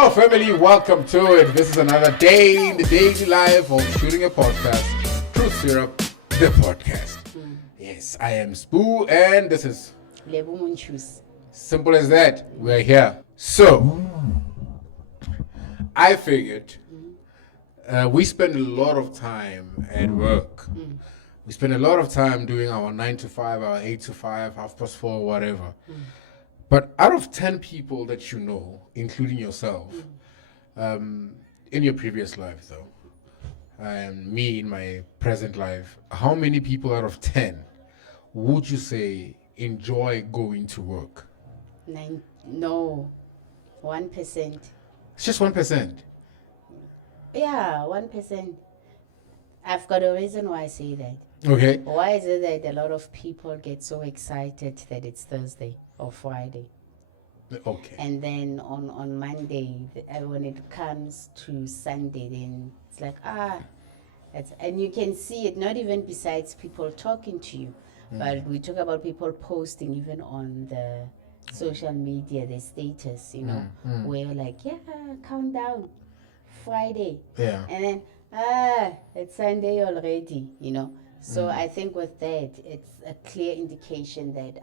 Yo, family, welcome to it. This is another day in the daily life of shooting a podcast. Truth Syrup, the podcast. Yes, I am Spoo, and this is Lebo Munchus. simple as that. We're here. So, I figured we spend a lot of time at work. We spend a lot of time doing our 9 to 5, our 8 to 5, 4:30, whatever. But out of 10 people that you know, including yourself, in your previous life though, and me in my present life, how many people out of 10 would you say enjoy going to work? No, 1%. It's just 1%. Yeah, 1%. I've got a reason why I say that. Okay. Why is it that a lot of people get so excited that it's Thursday or Friday? Okay. And then on Monday, when it comes to Sunday, then it's like, and you can see it, not even besides people talking to you, but we talk about people posting even on the social media, their status, where like, countdown, Friday. Yeah. And then, it's Sunday already, So I think with that, it's a clear indication that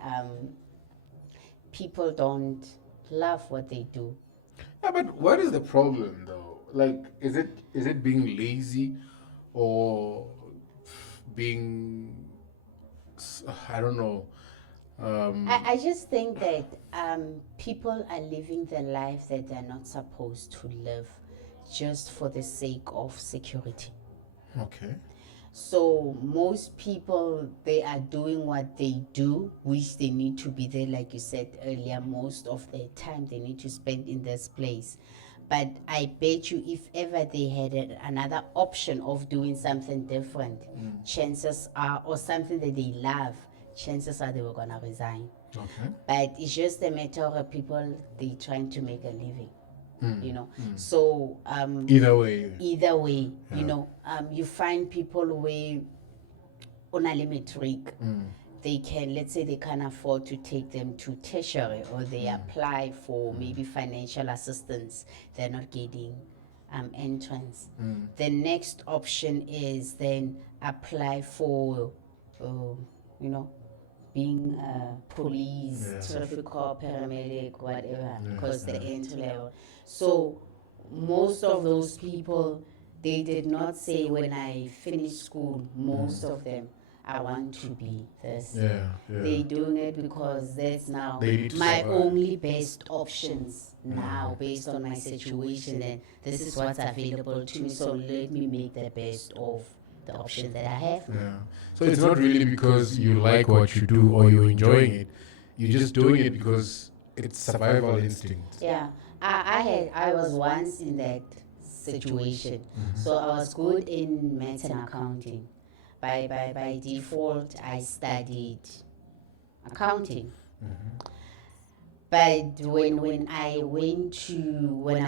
people don't love what they do. Yeah, but what is the problem though? Like, is it being lazy or being, I don't know. I just think that people are living the life that they're not supposed to live just for the sake of security. Okay. So most people, they are doing what they do, which they need to be there, like you said earlier, most of their time they need to spend in this place. But I bet you if ever they had another option of doing something different, chances are, or something that they love, chances are they were going to resign. Okay. But it's just a matter of people, they trying to make a living. So Either way, you find people where on a matric they can, let's say they can afford to take them to tertiary, or they apply for maybe financial assistance, they're not getting entrance. The next option is then apply for being police, traffic cop, paramedic, whatever, because the entry level. So most of those people, they did not say when I finish school, most of them, I want to be this. They doing it because that's now my only best options now based on my situation, and this is what's available to me, so let me make the best of the option that I have. yeah. So it's not really because you like what you do or you're enjoying it. You're just doing it because it's survival instinct. Yeah, I was once in that situation. So I was good in maths and accounting. By default, I studied accounting. But when I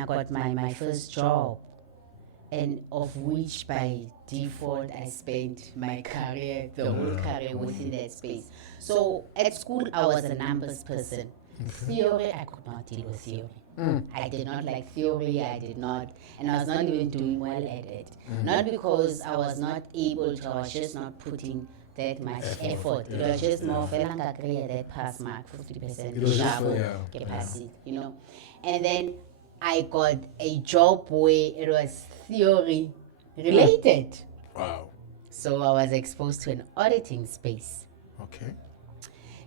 got my first job, and of which by default I spent my career, the whole career within that space. So at school I was a numbers person. Theory, I could not deal with theory. I did not like theory, and I was not even doing well at it. Not because I was not able to, I was just not putting that much effort. It was just more felanga career that pass mark 50% sharp capacity, And then I got a job where it was theory related. Wow. So I was exposed to an auditing space. Okay.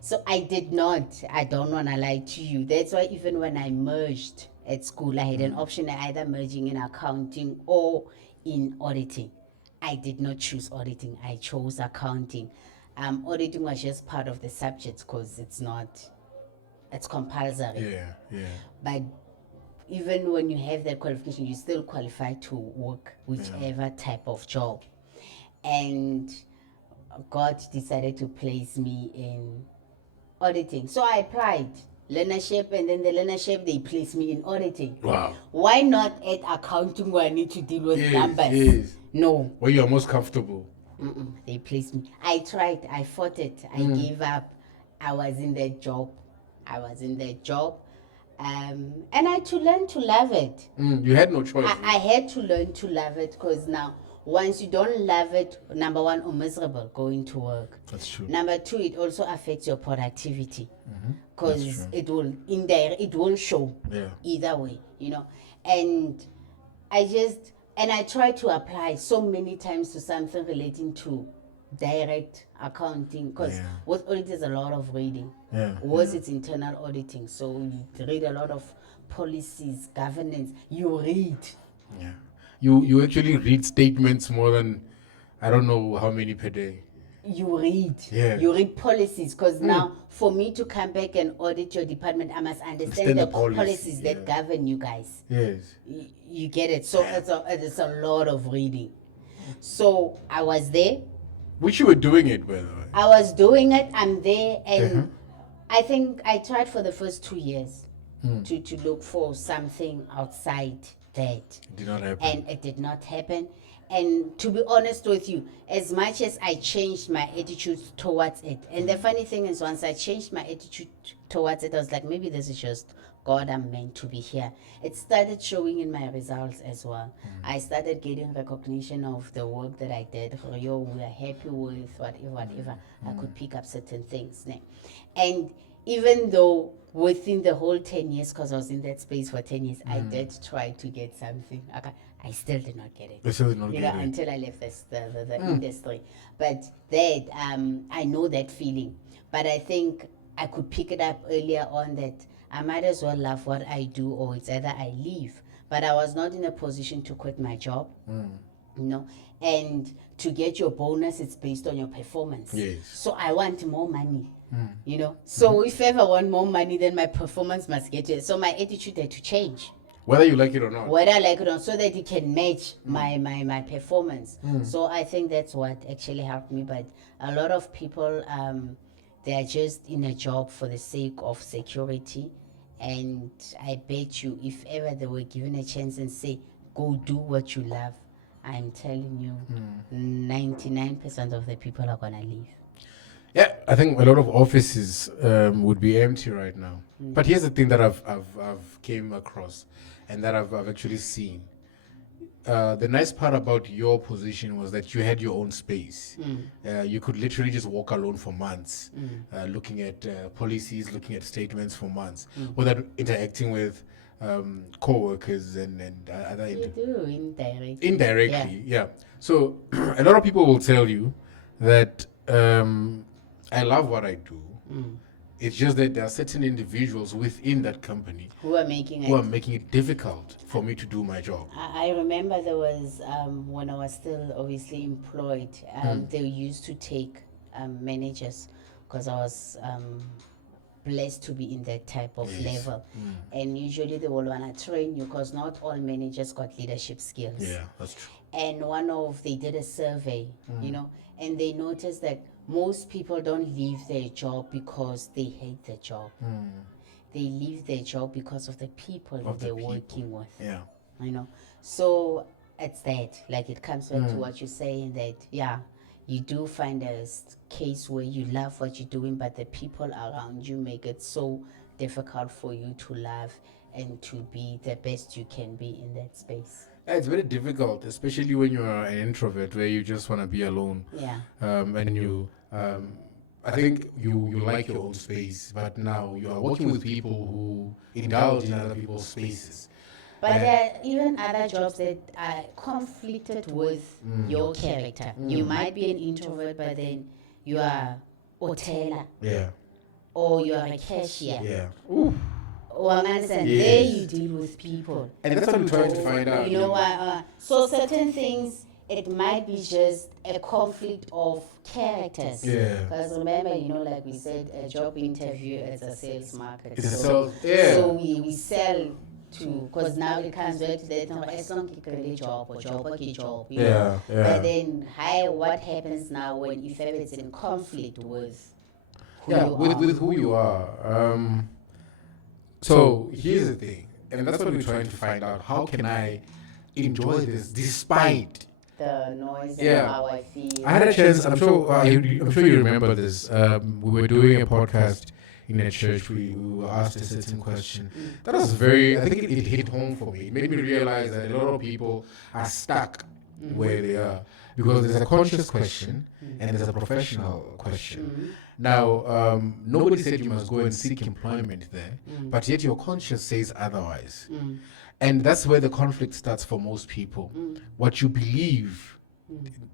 So I don't want to lie to you. That's why even when I merged at school, I had an option of either merging in accounting or in auditing. I did not choose auditing. I chose accounting. Auditing was just part of the subjects because it's compulsory. Yeah. But even when you have that qualification, you still qualify to work whichever type of job. And God decided to place me in auditing. So I applied learnership, and then the learnership, they placed me in auditing. Wow. Why not at accounting where I need to deal with numbers? Yes. No. Where you're most comfortable. They placed me. I tried. I fought it. I gave up. I was in that job. And I had to learn to love it. You had no choice. I had to learn to love it because now, once you don't love it, number one, you're miserable going to work. That's true. Number two, it also affects your productivity That's because true. it will show Yeah. either way, And I try to apply so many times to something relating to direct accounting because Yeah. with audit is a lot of reading. Yeah. It's internal auditing, so you read a lot of policies, governance. You read. Yeah. You actually read statements more than I don't know how many per day. You read. Yeah. You read policies because now for me to come back and audit your department, I must understand the policies that govern you guys. Yes. You get it. So it's a lot of reading. So I was there. Which you were doing it, by the way. I was doing it. I'm there, and I think I tried for the first 2 years to look for something outside that. It did not happen. And it did not happen. And to be honest with you, as much as I changed my attitude towards it, and the funny thing is, once I changed my attitude towards it, I was like, maybe this is just God, I'm meant to be here. It started showing in my results as well. I started getting recognition of the work that I did. Yo, we are happy with whatever. I could pick up certain things. And even though within the whole 10 years, because I was in that space for 10 years, I did try to get something. I still did not get it. I still did not get it. Until I left the industry. But that, I know that feeling. But I think I could pick it up earlier on that I might as well love what I do, or it's either I leave. But I was not in a position to quit my job. And to get your bonus, it's based on your performance. Yes. So I want more money. So if I ever want more money, then my performance must get it. So my attitude had to change. Whether you like it or not. Whether I like it or not, so that it can match my performance. So I think that's what actually helped me. But a lot of people, they are just in a job for the sake of security. And I bet you, if ever they were given a chance and say, go do what you love, I'm telling you, 99% of the people are going to leave. Yeah, I think a lot of offices would be empty right now. But here's the thing that I've came across and that I've actually seen. The nice part about your position was that you had your own space. You could literally just walk alone for months, looking at policies, looking at statements for months, without interacting with co-workers and other. You do indirectly. Indirectly, yeah. So a lot of people will tell you that I love what I do. It's just that there are certain individuals within that company who are making it difficult for me to do my job. I remember there was, when I was still obviously employed, they used to take managers because I was blessed to be in that type of level. And usually they will want to train you because not all managers got leadership skills. Yeah, that's true. And they did a survey, and they noticed that most people don't leave their job because they hate the job. They leave their job because of the people that they're working with. Yeah. So it's that. Like, it comes back to what you're saying, that, you do find a case where you love what you're doing, but the people around you make it so difficult for you to love and to be the best you can be in that space. It's very difficult, especially when you're an introvert where you just want to be alone. Yeah. And you, I think you like your own space, but now you are working with people who indulge in other people's spaces. But there are even other jobs that are conflicted with your character. You might be an introvert, but then you are a teller. Yeah. Or you are a cashier. Yeah. And there you deal with people. And that's what we're trying to find out. So certain things, it might be just a conflict of characters. Yeah. Because remember, like we said, a job interview is a sales market. So we sell to, because now it comes back to that, it's not a job or job. Yeah. But then, what happens now when if ever it's in conflict with who you are? With who you are. So here's the thing, and that's what we're trying to find out. How can I enjoy this despite the noise and how I feel? I had a chance. I'm sure you remember this. We were doing a podcast in a church, we were asked a certain question. That was very, I think it hit home for me. It made me realize that a lot of people are stuck where they are because there's a conscious question and there's a professional question. Now, nobody said you must go and seek employment there, but yet your conscience says otherwise. And that's where the conflict starts for most people. What you believe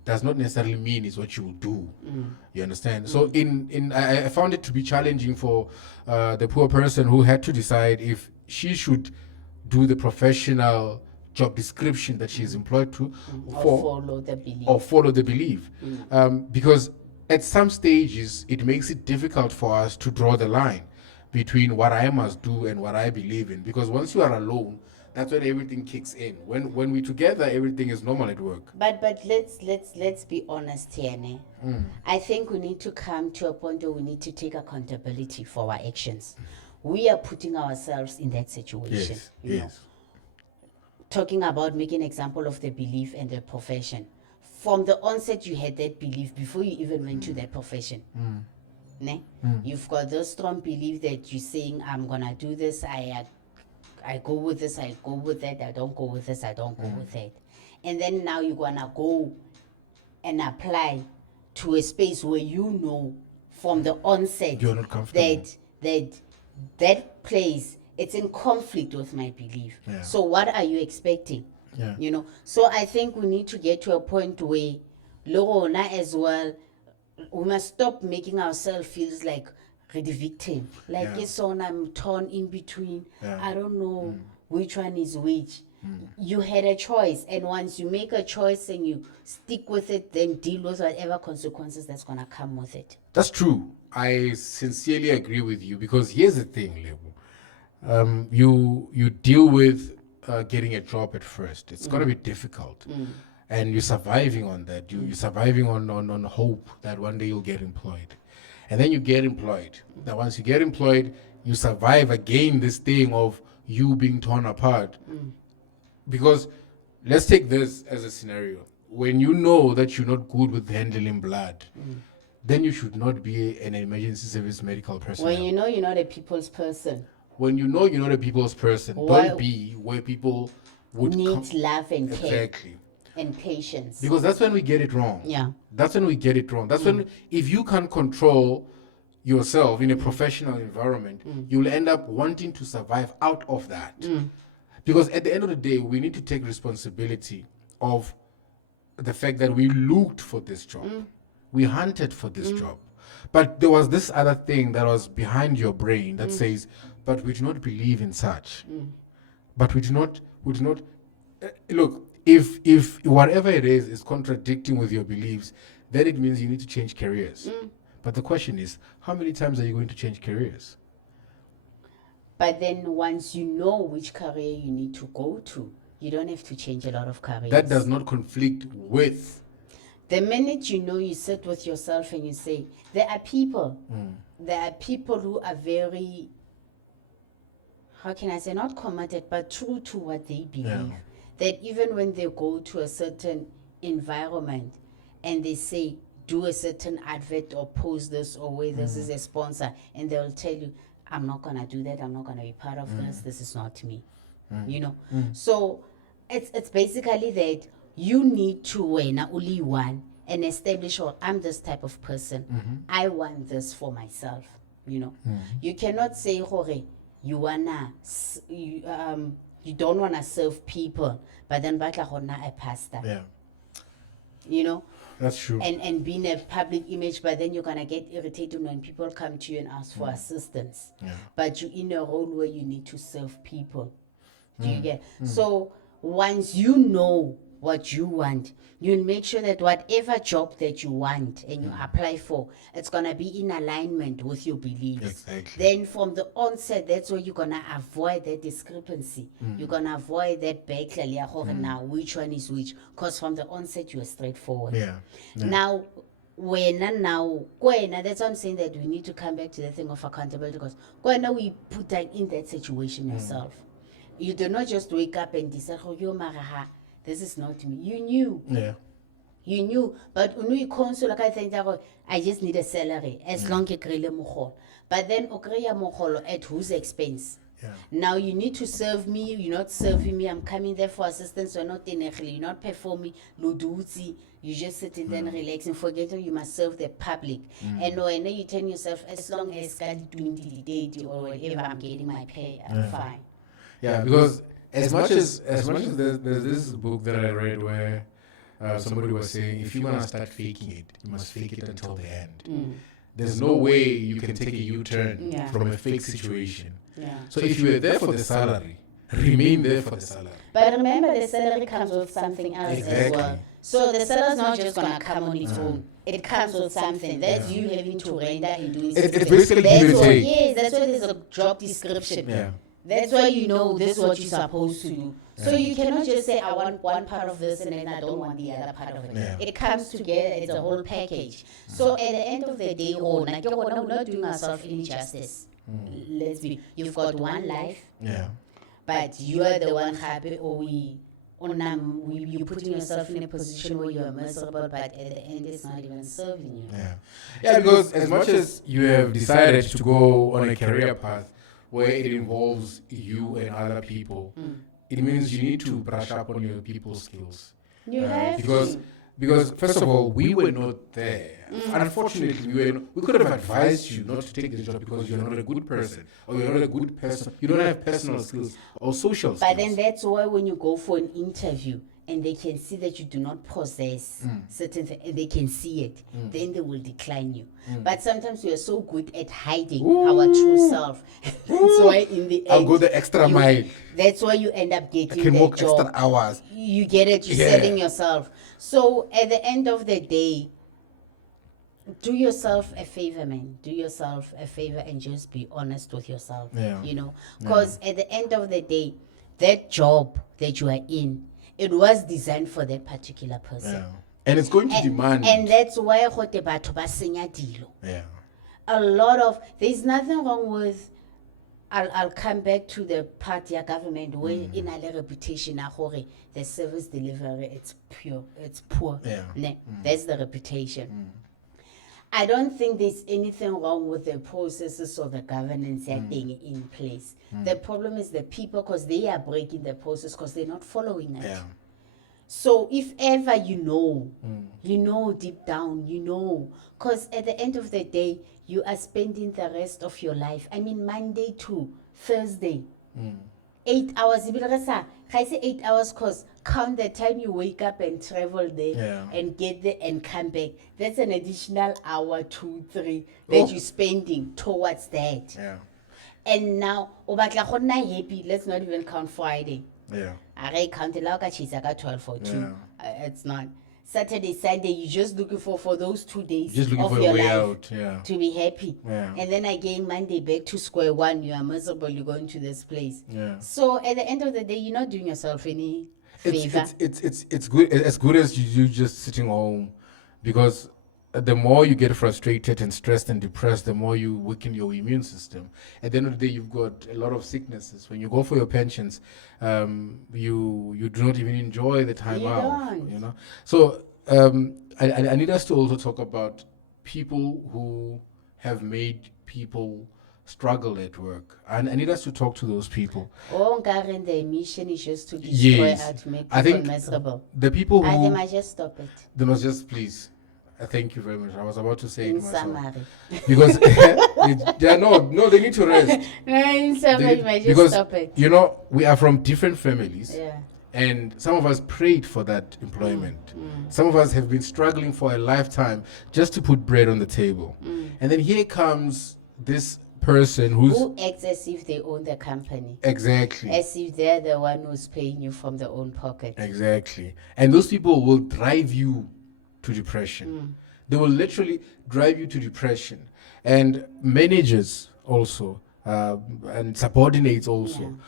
does not necessarily mean is what you will do. You understand? So I found it to be challenging for the poor person who had to decide if she should do the professional job description that she is employed to or follow the belief. Because at some stages it makes it difficult for us to draw the line between what I must do and what I believe in, because once you are alone, that's when everything kicks in. When we're together, everything is normal at work. But let's be honest here, ne? I think we need to come to a point where we need to take accountability for our actions. We are putting ourselves in that situation. Yes, you know. yes. Talking about making an example of the belief and the profession. From the onset, you had that belief before you even went to that profession. Ne? You've got this strong belief that you're saying, I'm gonna do this, I go with this, I go with that, I don't go with this, I don't go with that. And then now you're gonna go and apply to a space where you know from the onset You're not comfortable. that place, it's in conflict with my belief. Yeah. So what are you expecting? Yeah. You know, so I think we need to get to a point where Lorona as well, we must stop making ourselves feel like we're the victim. Like Yeah. it's on, I'm torn in between. Yeah. I don't know which one is which. You had a choice, and once you make a choice and you stick with it, then deal with whatever consequences that's gonna come with it. That's true. I sincerely agree with you, because here's the thing, Lebo. You deal with getting a job at first. It's gonna be difficult, and you're surviving on that. You're surviving on hope that one day you'll get employed, and then you get employed. Now, once you get employed, you survive again this thing of you being torn apart. Because let's take this as a scenario. When you know that you're not good with handling blood, then you should not be an emergency service medical personnel. When you know you're not a people's person, When you know you're not a people's person, Why- don't be where people would needs love and care Exactly. and patience. Because that's when we get it wrong. Yeah. That's when we get it wrong. That's when, if you can't control yourself in a professional environment, you'll end up wanting to survive out of that. Because at the end of the day, we need to take responsibility of the fact that we looked for this job. We hunted for this job. But there was this other thing that was behind your brain that says, but we do not believe in such. But we do not, look, if whatever it is contradicting with your beliefs, then it means you need to change careers. But the question is, how many times are you going to change careers? But then once you know which career you need to go to, you don't have to change a lot of careers. That does not conflict with. The minute you know, you sit with yourself and you say, there are people who are very, how can I say, not committed, but true to what they believe. Yeah. That even when they go to a certain environment and they say, do a certain advert or post this or where this is a sponsor, and they'll tell you, I'm not going to do that, I'm not going to be part of this is not me. You know? So it's basically that you need to win only one and establish, oh, I'm this type of person. I want this for myself. You know? You cannot say, Hore, you don't wanna serve people, but then batla hona a pastor. Yeah, You know? that's true. And being a public image, but then you're gonna get irritated when people come to you and ask for assistance. Yeah. But you're in a role where you need to serve people. Do you get? So once you know what you want, you'll make sure that whatever job that you want and you apply for, it's gonna be in alignment with your beliefs. Exactly. Then from the onset, that's where you're gonna avoid that discrepancy. You're gonna avoid that backlash. Now which one is which? Because from the onset you are straightforward. Yeah. Now, that's why I'm saying that we need to come back to the thing of accountability, because when we put that in that situation yourself, you do not just wake up and decide, oh, yo, Maraha, this is not me. You knew. Yeah. You knew, but unu console like I think that I just need a salary as long as you mogolo. But then okreya mogolo at whose expense? Yeah. Now you need to serve me, you're not serving me, I'm coming there for assistance, you're not you're not performing, luduzi, you just sitting there and relaxing, forgetting you must serve the public. And when you tell yourself, as long as God doing the date or whatever, I'm getting my pay, I'm fine. Yeah, because as much as there's this book that I read where somebody was saying, if you're gonna start faking it, you must fake it until the end. There's no way you can take a U-turn from a fake situation. Yeah. So if you were there for the salary, remain there for the salary. But remember, the salary comes with something else as well. So the salary is not just gonna come on its own. It comes with something. That's you having to render and doing something. It's basically give and take. Yes, that's why there's a job description. Yeah. That's why you know this is what you're supposed to do. So you cannot just say, I want one part of this and then I don't want the other part of it. Yeah. It comes together, it's a whole package. So at the end of the day, we're not doing ourselves any justice. Let's be, you've got one life, Yeah. but you are the one happy or you're putting yourself in a position where you are miserable, but at the end it's not even serving you. Yeah. Yeah, because as much as you have decided to go on a career path where it involves you and other people, it means you need to brush up on your people skills. You have Because first of all, we were not there. Unfortunately, we could have advised you not to take this job because you're not a good person, or you're not a good person. You don't have personal skills or social skills. But then that's why when you go for an interview and they can see that you do not possess certain things, and they can see it, then they will decline you. But sometimes we are so good at hiding our true self. That's why in the end, I'll go the extra mile. That's why you end up I getting can that work job. extra hours. You get it, you're selling yourself. So at the end of the day, do yourself a favor, man. Do yourself a favor and just be honest with yourself. Yeah. You know, because at the end of the day, that job that you are in, it was designed for that particular person. Yeah. And it's going to demand. And that's why gote batho ba senya dilo. Yeah. A lot of, there's nothing wrong with, I'll come back to the part of government where in a reputation the service delivery it's poor. Yeah. Ne, that's the reputation. I don't think there's anything wrong with the processes or the governance being in place. The problem is the people, because they are breaking the process because they're not following it. Yeah. So if ever you know deep down, because at the end of the day, you are spending the rest of your life. I mean, Monday to Thursday, 8 hours. I say 8 hours because count the time you wake up and travel there and get there and come back. That's an additional hour, 2, 3 that you're spending towards that. Yeah. And now, happy. Let's not even count Friday. Yeah. I count it like 12 or 2. It's not. Saturday, Sunday, you're just looking for those 2 days Just looking of for a your way life out. Yeah. to be happy. Yeah. And then again, Monday, back to square one. You are miserable. You're going to this place. Yeah. So at the end of the day, you're not doing yourself any favor. It's good as good as you just sitting home, because the more you get frustrated and stressed and depressed, the more you weaken your immune system. At the end of the day, you've got a lot of sicknesses. When you go for your pensions, you do not even enjoy the time You out. don't. You know. So I need us to also talk about people who have made people struggle at work. And I need us to talk to those people. Karen, the mission is just to destroy Yes. us, to make I people think miserable. The people And they who might just stop it. they must just please. Thank you very much. I was about to say it In myself. summary. Because they need to rest. In summary, you might just Because stop it. you know, we are from different families, Yeah. and some of us prayed for that employment. Some of us have been struggling for a lifetime just to put bread on the table. And then here comes this person Who acts as if they own the company, exactly. as if they're the one who's paying you from their own pocket. Exactly. And those people will drive you to depression. They will literally drive you to depression. And managers also, and subordinates also.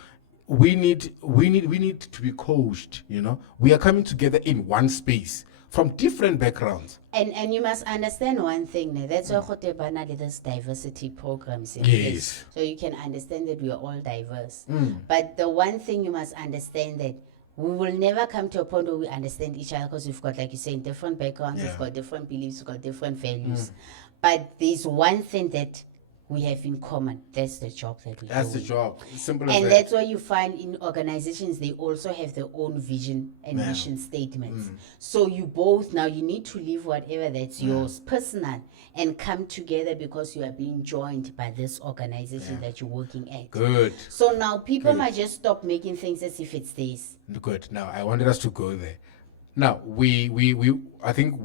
We need to be coached, you know. We are coming together in one space from different backgrounds. And you must understand one thing, ne? That's why Khote Bana did this diversity programs in Yes. place. So you can understand that we are all diverse. But the one thing you must understand that we will never come to a point where we understand each other because we've got, like you say, different backgrounds, we've got different beliefs, we've got different values. But there's one thing that we have in common. That's the job that we do. That's the job. Simple as And that. that's why you find in organizations, they also have their own vision and mission statements. So you both, now you need to leave whatever that's yours, personal, and come together because you are being joined by this organization that you're working at. Good. So now people might just stop making things as if it's theirs. Good. Now, I wanted us to go there. Now, I think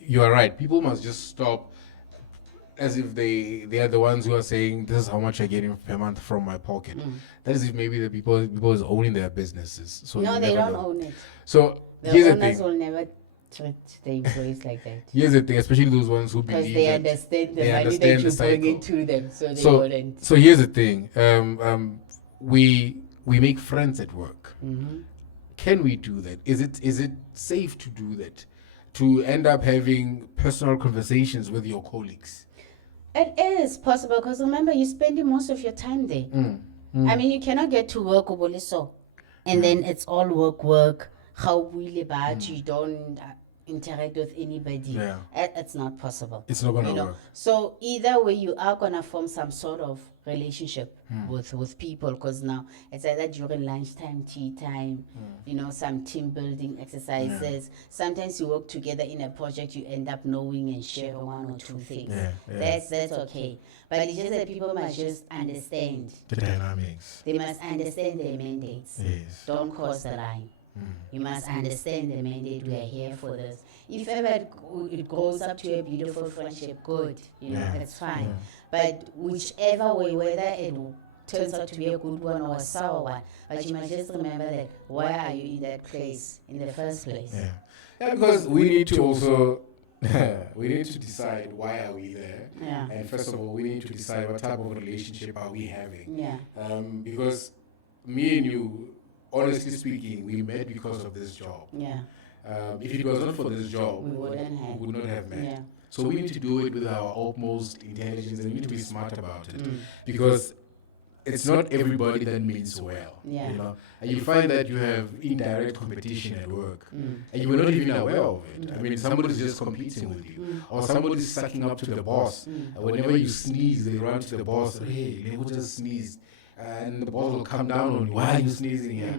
you are right. People must just stop as if they are the ones who are saying, this is how much I get per month from my pocket. That is if maybe the people is owning their businesses. So No, you they never don't know. own it. So The here's the owners thing. will never treat the employees like that. Here's the thing, especially those ones who Because believe they that understand the they money understand that the you bring cycle. into them, so they So, wouldn't. so here's the thing. We make friends at work. Can we do that? Is it safe to do that? To end up having personal conversations with your colleagues? It is possible because remember, you're spending most of your time there. I mean, you cannot get to work and then it's all work. How really bad you don't interact with anybody. Yeah. It's not possible. It's not gonna work. So either way, you are gonna form some sort of relationship with people because now it's either during lunchtime, tea time, some team building exercises. Sometimes you work together in a project, you end up knowing and sharing one or two things. That's okay. But it's just that people must just understand. The dynamics. They must understand their mandates. Yes. Don't cross the line. You must understand the mandate. We are here for this. If ever it grows up to a beautiful friendship, good. It's fine. But whichever way, whether it turns out to be a good one or a sour one, but you must just remember that why are you in that place in the first place? Yeah, because we need to also we need to decide why are we there. Yeah. And first of all, we need to decide what type of relationship are we having. Yeah. Because me and you, honestly speaking, we met because of this job. Yeah. If it was not for this job, We wouldn't have. we would not have met. Yeah. So we need to do it with our utmost intelligence and we need to be smart about it. Because it's not everybody that means well. Yeah. And you find that you have indirect competition at work and you were not even aware of it. I mean, somebody's just competing with you or somebody's sucking up to the boss. And whenever you sneeze, they run to the boss, hey, Lebo just sneezed. And the boss will come down on you. Why are you sneezing here?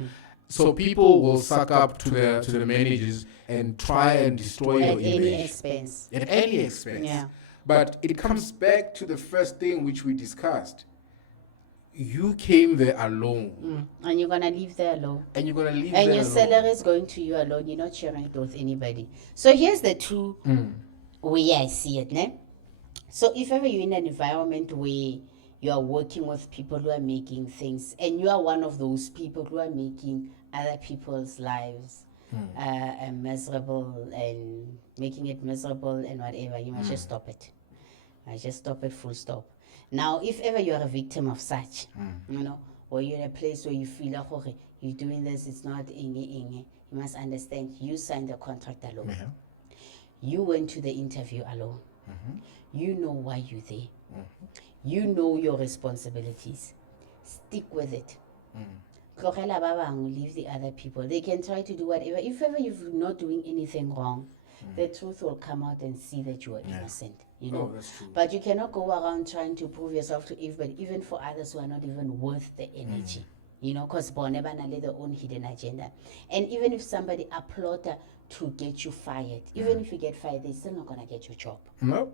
So people will suck up to the managers and try and destroy your image. At any expense. At any expense. Yeah. But it comes back to the first thing which we discussed. You came there alone. And you're gonna leave there alone. And you're going to leave And there your alone. salary is going to you alone. You're not sharing it with anybody. So here's the two way I see it. Ne? So if ever you're in an environment where you are working with people who are making things, and you are one of those people who are making other people's lives miserable and making it miserable and whatever, you must just stop it. Just stop it, full stop. Now, if ever you're a victim of such, or you're in a place where you feel like, okay, you're doing this, it's not inge, you must understand, you signed the contract alone. Yeah. You went to the interview alone. You know why you're there. You know your responsibilities. Stick with it. Tlogela ba bang, leave the other people. They can try to do whatever. If ever you're not doing anything wrong, the truth will come out and see that you are innocent. Oh, that's true. But you cannot go around trying to prove yourself to everybody, even for others who are not even worth the energy. Because bone bana le their own hidden agenda. And even if somebody applaud to get you fired, even if you get fired, they're still not gonna get your job. No.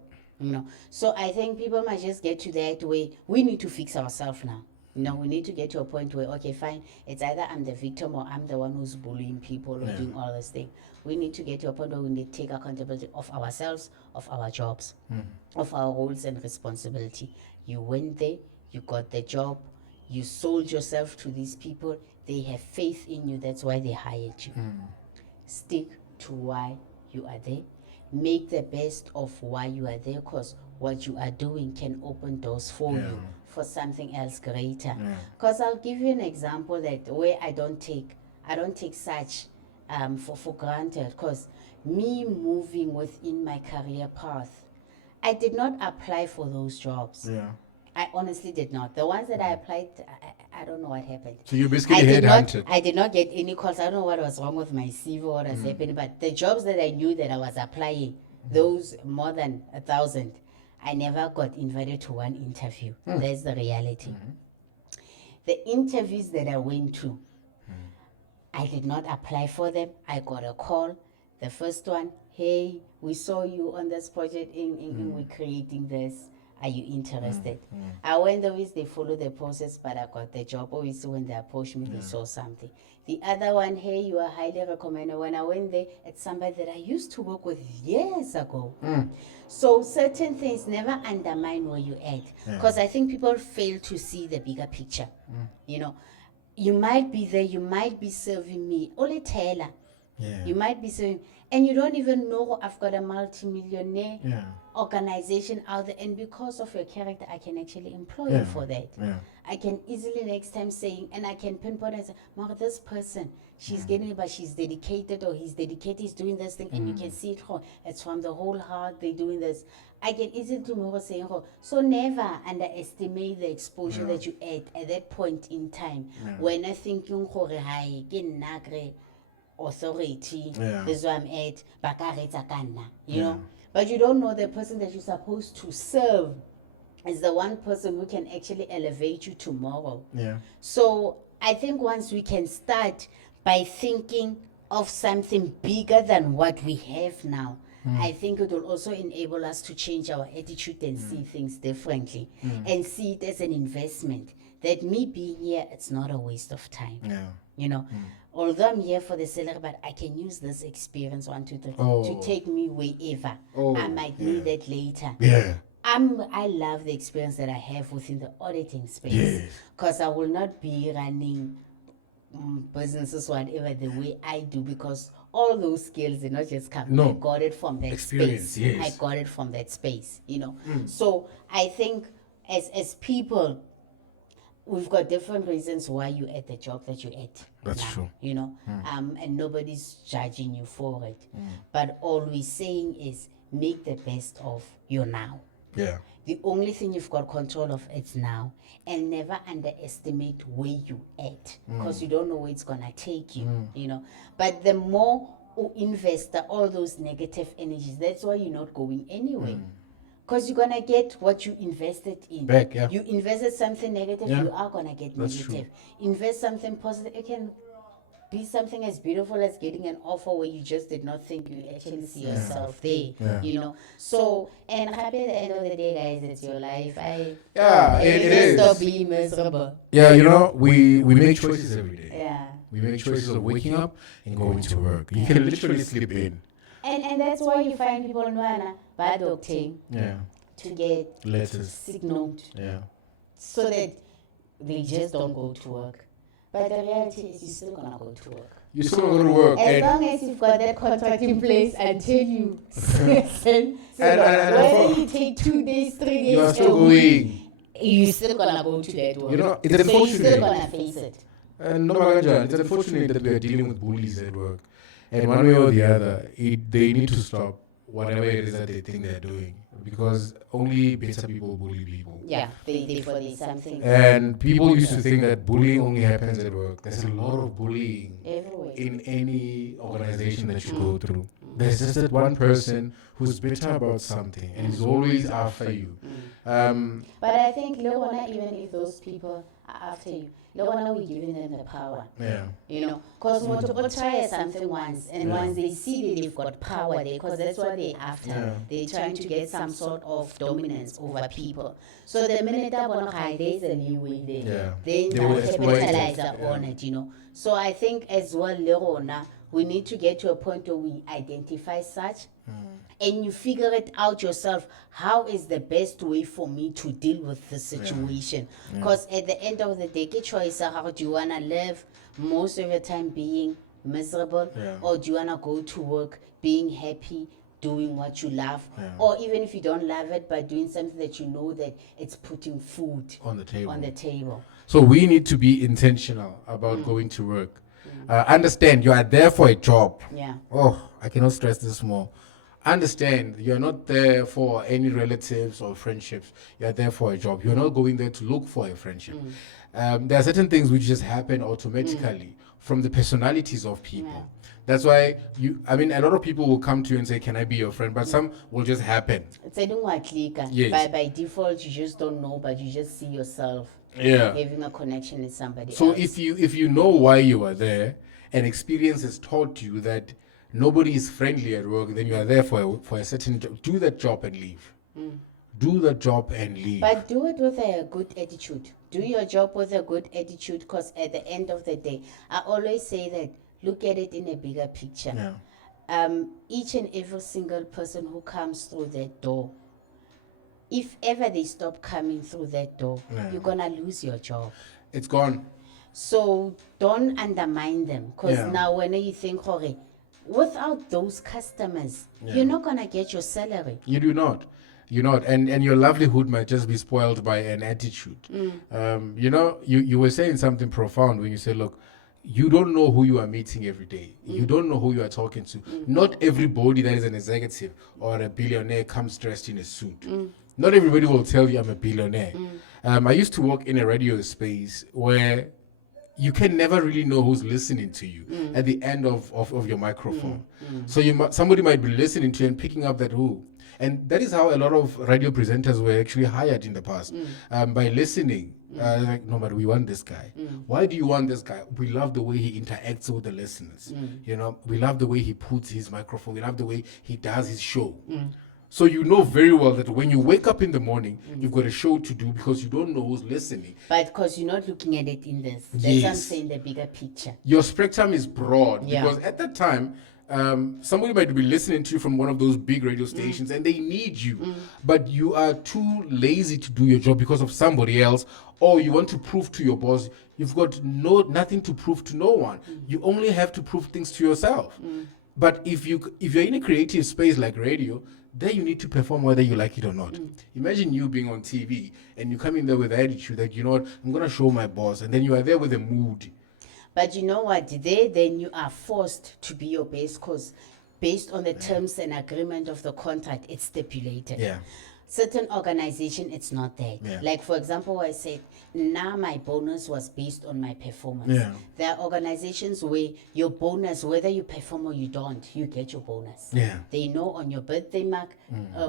So I think people must just get to that way. We need to fix ourselves now. We need to get to a point where, okay, fine, it's either I'm the victim or I'm the one who's bullying people or doing all this thing. We need to get to a point where we need to take accountability of ourselves, of our jobs, of our roles and responsibility. You went there, you got the job, you sold yourself to these people, they have faith in you, that's why they hired you. Stick to why you are there. Make the best of why you are there, because what you are doing can open doors for you for something else greater. Because I'll give you an example that where I don't take such for granted, because me moving within my career path, I did not apply for those jobs. I honestly did not. The ones that I applied, I don't know what happened. So you basically I headhunted. did not get any calls. I don't know what was wrong with my CV or what was happening, but the jobs that I knew that I was applying, those more than 1,000, I never got invited to one interview. That's the reality. The interviews that I went to, I did not apply for them. I got a call. The first one, hey, we saw you on this project in we're creating this. Are you interested? I went always, they follow the process, but I got the job. Obviously, when they approached me, they saw something. The other one, hey, you are highly recommended. When I went there, it's somebody that I used to work with years ago. So certain things never undermine where you at. Because I think people fail to see the bigger picture. You know, you might be there, you might be serving me. Only Taylor. Yeah. You might be serving, and you don't even know I've got a multi-millionaire organization out there, and because of your character, I can actually employ you for that. I can easily next time saying, and I can pinpoint and say, Mark, this person, she's getting it, but she's dedicated, or he's dedicated, he's doing this thing, and you can see it, it's from the whole heart, they're doing this. I can easily tomorrow say, so never underestimate the exposure that you add at that point in time when I think authority, this is where I'm at, you know. But you don't know the person that you're supposed to serve is the one person who can actually elevate you tomorrow. So I think once we can start by thinking of something bigger than what we have now, I think it will also enable us to change our attitude and see things differently and see it as an investment. That me being here, it's not a waste of time. You know, although I'm here for the salary, but I can use this experience 1, 2, 3 to take me wherever. I might need it later. I love the experience that I have within the auditing space because I will not be running businesses whatever the way I do, because all those skills did not just come. I got it from that experience. space. I got it from that space, you know. So I think as people, we've got different reasons why you at the job that you're at. That's now, true. You know, and nobody's judging you for it. But all we're saying is make the best of your now. The only thing you've got control of is now, and never underestimate where you at, because you don't know where it's gonna take you. You know, but the more you invest all those negative energies, that's why you're not going anywhere. Because you're gonna get what you invested in. Back, You invested something negative, you are gonna get negative. Invest something positive, it can be something as beautiful as getting an offer where you just did not think you actually see yourself there. You know. So, and happy at the end of the day, guys, it's your life. It is. Stop being miserable. You know, we make choices every day. We make choices of waking up and going to work. You can literally sleep in. And that's why you find people in bad doctoring to get letters signaled so that they just don't go to work. But the reality is you're still gonna go to work. You're still going to work. As long as you've got that contract in place until you send, whether you take 2 days, 3 days, you are still going. you're still gonna go to that work. You know, it's so you're still unfortunate. gonna face it. No, Maganja, it's unfortunate that we are dealing with bullies at work. And one way or the other, they need to stop whatever it is that they think they're doing. Because only better people bully people. They for something. And people used to think that bullying only happens at work. There's a lot of bullying everywhere in any organization that you go through. There's just that one person who's bitter about something and is always after you. But I think, Leona, even if those people are after you, Leona, we're giving them the power. You know, because we'll try something once, and once they see that they've got power there, because that's what they're after. They're trying to get some sort of dominance over people. So the minute there's a leeway there, then They will capitalize exploit it. on it, you know. So I think as well, Leona, we need to get to a point where we identify such and you figure it out yourself. How is the best way for me to deal with the situation? Because at the end of the day, get choice. How do you want to live most of your time being miserable? Or do you want to go to work being happy, doing what you love? Or even if you don't love it, but doing something that you know that it's putting food On the table. So we need to be intentional about going to work. Understand you are there for a job. Oh, I cannot stress this more. understand you're not there for any relatives or friendships. You're there for a job. You're not going there to look for a friendship. There are certain things which just happen automatically from the personalities of people. Yeah. That's why a lot of people will come to you and say, "Can I be your friend?" But some will just happen. Yes. By default, you just don't know, but you just see yourself Yeah. having a connection with somebody So else. if you know why you are there, and experience has taught you that nobody is friendly at work, then you are there for a certain job. Do that job and leave. Do the job and leave. But do it with a good attitude. Do your job with a good attitude, because at the end of the day, I always say that look at it in a bigger picture. Yeah. Each and every single person who comes through that door, if ever they stop coming through that door, Yeah. you're gonna lose your job. It's gone. So don't undermine them, because Yeah. now when you think, okay, without those customers, Yeah. you're not gonna get your salary. You do not. You're not. And your livelihood might just be spoiled by an attitude. You were saying something profound when you say, look, you don't know who you are meeting every day. You don't know who you are talking to. Not everybody that is an executive or a billionaire comes dressed in a suit. Not everybody will tell you I'm a billionaire. I used to work in a radio space where you can never really know who's listening to you at the end of your microphone. So somebody might be listening to you and picking up that who. And that is how a lot of radio presenters were actually hired in the past, by listening. Like, no, but we want this guy. Why do you want this guy? We love the way he interacts with the listeners. We love the way he puts his microphone. We love the way he does his show. So you know very well that when you wake up in the morning, you've got a show to do because you don't know who's listening. But because you're not looking at it in this. That's what I'm Yes. saying, the bigger picture. Your spectrum is broad Yeah. because at that time, somebody might be listening to you from one of those big radio stations and they need you, but you are too lazy to do your job because of somebody else, or you want to prove to your boss. You've got nothing to prove to no one. You only have to prove things to yourself. But if you're in a creative space like radio, then you need to perform whether you like it or not. Imagine you being on TV and you come in there with the attitude that, you know what, I'm going to show my boss, and then you are there with a mood. But you know what? Then you are forced to be your best, because based on the terms and agreement of the contract, it's stipulated. Yeah. Certain organization, it's not that. Yeah. Like, for example, I said, now my bonus was based on my performance. Yeah. There are organizations where your bonus, whether you perform or you don't, you get your bonus. Yeah. They know on your birthday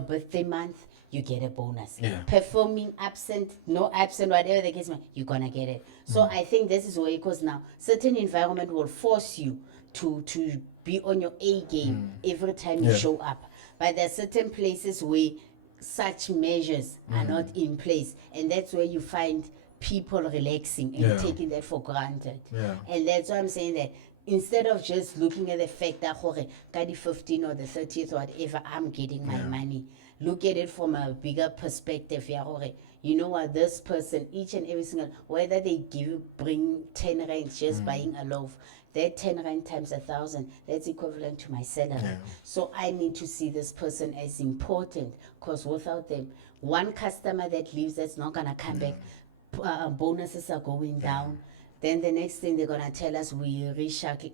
birthday month, you get a bonus. Yeah. Performing absent, no absent, whatever the case, you're gonna get it. So I think this is where, because now certain environment will force you to be on your A game every time you Yeah. show up. But there are certain places where such measures are not in place, and that's where you find people relaxing and Yeah. taking that for granted. Yeah. And that's why I'm saying that instead of just looking at the fact that ka the 15th or the 30th or whatever, I'm getting my money, look at it from a bigger perspective. You know what, this person, each and every single, whether they bring 10 rand just buying a loaf, that 10 rand times 1,000, that's equivalent to my salary. Yeah. So I need to see this person as important, because without them, one customer that leaves, that's not gonna come back. Bonuses are going down. Then the next thing they're gonna tell us, we shuffling,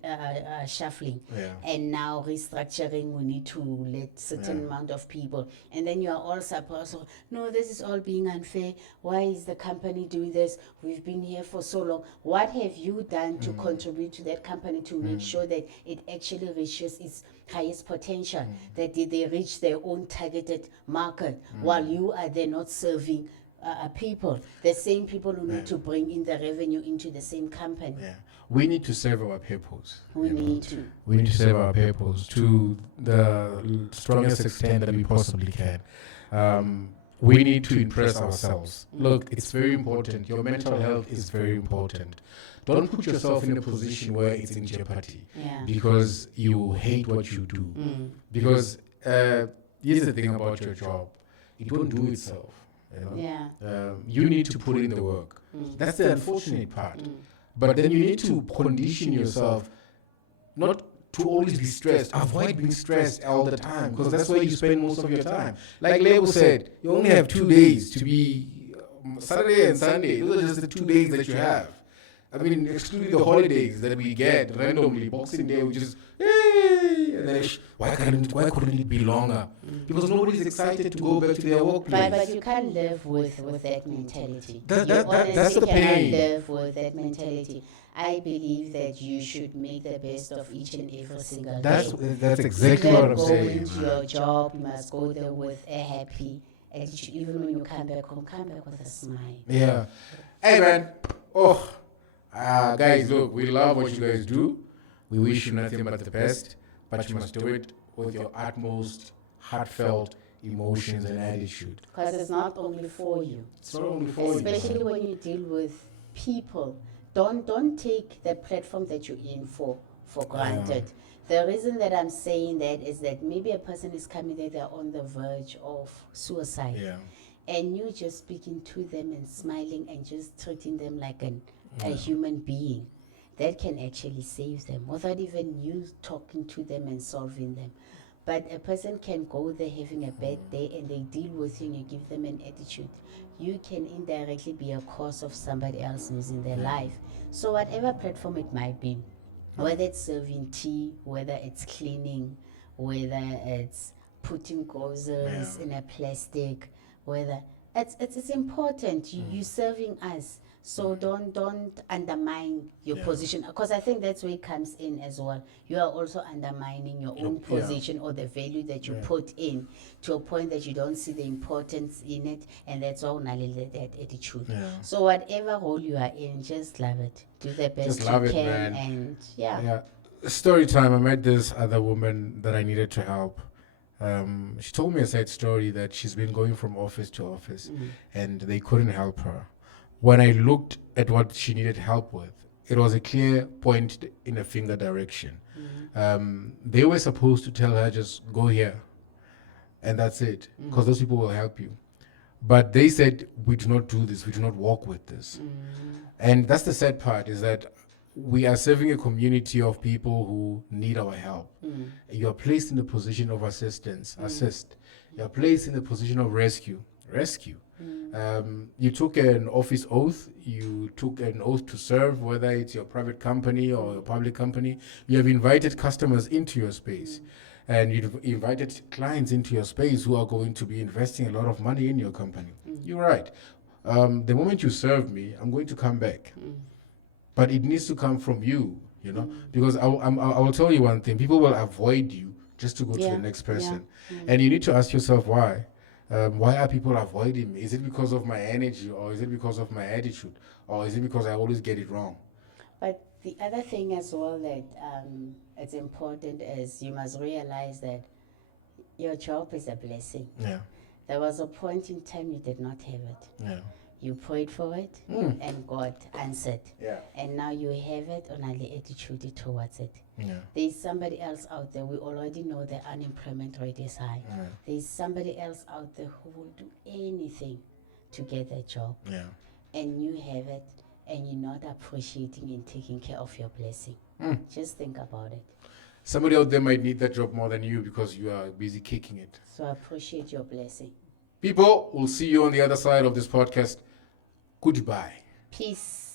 and now restructuring. We need to let certain amount of people, and then you are all supposed to, no, this is all being unfair. Why is the company doing this? We've been here for so long. What have you done to contribute to that company to make sure that it actually reaches its highest potential? That they reach their own targeted market, while you are there not serving people, the same people who need to bring in the revenue into the same company. Yeah. We need to serve our purpose. We need to. We need to serve our purpose to the strongest extent that we possibly can. We need to impress ourselves. Look, it's very important. Your mental health is very important. Don't put yourself in a position where it's in jeopardy Yeah. because you hate what you do. Because here's the thing about your job, it won't do itself. You know? Yeah. You need to put in the work. That's the unfortunate part. But then you need to condition yourself not to always be stressed. Avoid being stressed all the time, because that's where you spend most of your time. Like Lebo said, you only have 2 days to be Saturday and Sunday. Those are just the 2 days that you have. I mean, excluding the holidays that we get randomly. Boxing Day, we just, hey, And then, why couldn't it be longer? Because nobody's excited to go back to their workplace. But you can't live with that mentality. That's You the cannot pain. live with that mentality. I believe that you should make the best of each and every single That's day. exactly what I'm Go saying. into your job, you must go there with a happy attitude. Even when you come back home, come back with a smile. Yeah. Hey man. Oh, guys, look, we love what you guys do. We wish you nothing but the best, but you must do it with your utmost heartfelt emotions and attitude. Because it's not only for you. It's not only for you. Especially when you deal with people. Don't take the platform that you're in for granted. The reason that I'm saying that is that maybe a person is coming there, they're on the verge of suicide. Yeah. And you just speaking to them and smiling and just treating them like a human being. That can actually save them without even you talking to them and solving them. But a person can go there having a bad day and they deal with you and you give them an attitude. You can indirectly be a cause of somebody else losing their life. So whatever platform it might be, whether it's serving tea, whether it's cleaning, whether it's putting groceries in a plastic, whether it's important. You serving us. So don't undermine your position, because I think that's where it comes in as well. You are also undermining your own position or the value that you put in, to a point that you don't see the importance in it, and that's all that attitude. Yeah. So whatever role you are in, just love it. Do the best Just love you it, can, man. and Yeah. Story time. I met this other woman that I needed to help. She told me a sad story that she's been going from office to office and they couldn't help her. When I looked at what she needed help with, it was a clear point in a finger direction. They were supposed to tell her, just go here and that's it, because those people will help you. But they said, we do not do this, we do not walk with this. And that's the sad part, is that we are serving a community of people who need our help. You are placed in the position of assist. You are placed in the position of rescue. You took an office oath. You took an oath to serve, whether it's your private company or your public company. You have invited customers into your space. And you've invited clients into your space who are going to be investing a lot of money in your company. You're right. The moment you serve me, I'm going to come back. But it needs to come from you, because I will tell you one thing. People will avoid you just to go to the next person. And you need to ask yourself why. Why are people avoiding me? Is it because of my energy, or is it because of my attitude, or is it because I always get it wrong? But the other thing as well that it's important is you must realize that your job is a blessing. Yeah. There was a point in time you did not have it. Yeah. You prayed for it and God answered. Yeah. And now you have it on the attitude towards it. Yeah. There's somebody else out there. We already know the unemployment rate is high. Yeah. There's somebody else out there who will do anything to get that job. Yeah. And you have it, and you're not appreciating and taking care of your blessing. Just think about it. Somebody out there might need that job more than you because you are busy kicking it. So appreciate your blessing. People, we'll see you on the other side of this podcast. Goodbye. Peace.